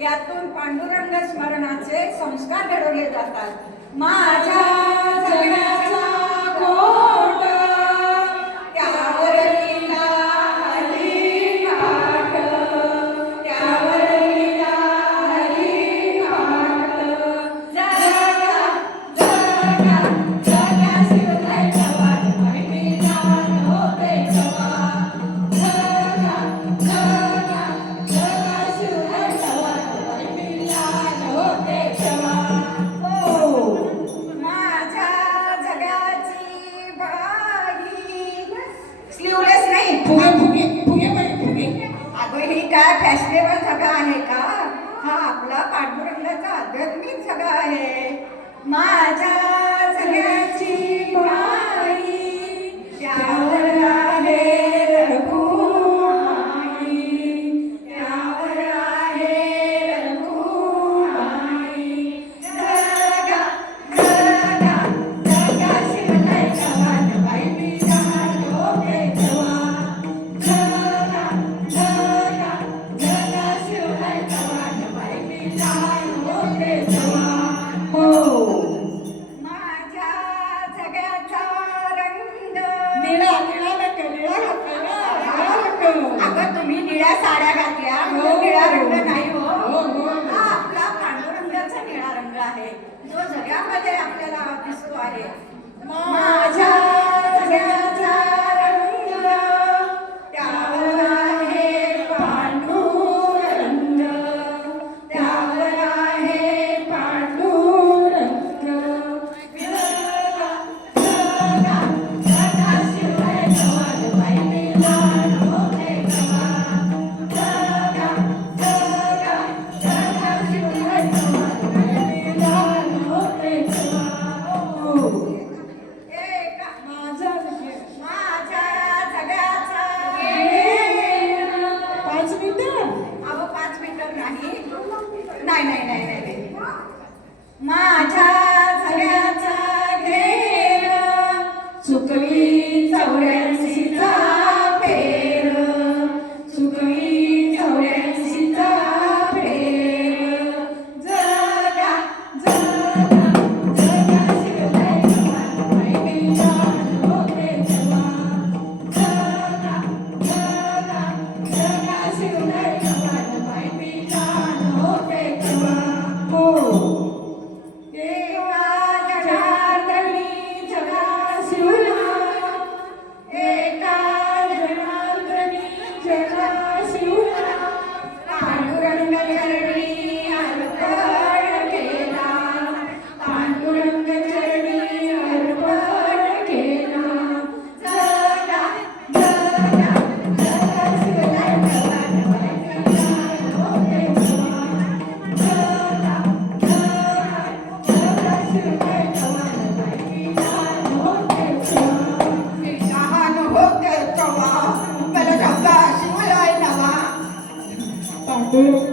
यातून पांडुरंग स्मरणाचे संस्कार घडवले जातात। माझ्या जगाचा कोट त्यावर लीला हरी पाठ, त्यावर लीला हरी पाठ। जगा जगा जगा शिवरायाच्या वाट माहिती जाण होते जवा। जगा जगा जगा शिवरायाच्या वाट माहिती जाण होते जवा। माझ्या जगाची बाई स्लीवलेस नाही, फुगे फुगे फुगे बाई फुगे। अगं ही काय फॅशनेबल जगा आहे का? हा आपला पांडुरंगाचा आध्यात्मिक जगा आहे। माझ्या जगाची बाई त्यावर आहे रघुमाई, त्यावर आहे रघुमाई। जगा जगा जगा शिवरायाच्या वाट पायी जाण होते जवा। जगा जगा जगा शिवरायाच्या वाट पायी जाण होते जवा। माझ्या जगाचा रंग निळा निळा रंग निळा रंग। अगं तुम्ही निळ्या साड्या घातल्या म्हणून निळा रंग नाही हो। हा आपला पांडुरंगाचा निळा रंग आहे जो जगामध्ये आपल्याला दिसतो आहे। माझ्या जगाचा रंग त्यावर आहे पांडुरंग, त्यावर आहे पांडुरंग। जगा जगा जगा शिवरायाच्या वाट पायी जाण होते जवा। जगा जगा जगा शिवरायाच्या वाट पायी जाण होते जवा। एका माझा माझ्या जगाचा घेर 5 मिनिटं। अहो 5 मिनिटं नाही नाही नाही नाही नाही माझ्या जगाचा घेर चुकवी 84चा फेर, चुकवी 84चा फेर। जगा जगा जगा शिवरायाच्या वाट पायी जाण होते जवा। जगा जगा जगा शिवरायाच्या वाट पायी जाण होते जवा। एका जनार्दनी जगा शिवला, एका जनार्दनी जगा शिवला। पांडुरंग चरणी अर्पण केला, पांडुरंग चरणी अर्पण केला। जगा जगा जगा शिवरायाच्या वाट पायी जाण होते जवा। जगा जगा जगा शिवरायाच्या वाट पायी जाण होते जवा। जाण होते जवा, मला जगा शिवराय नवा। पांडुरंग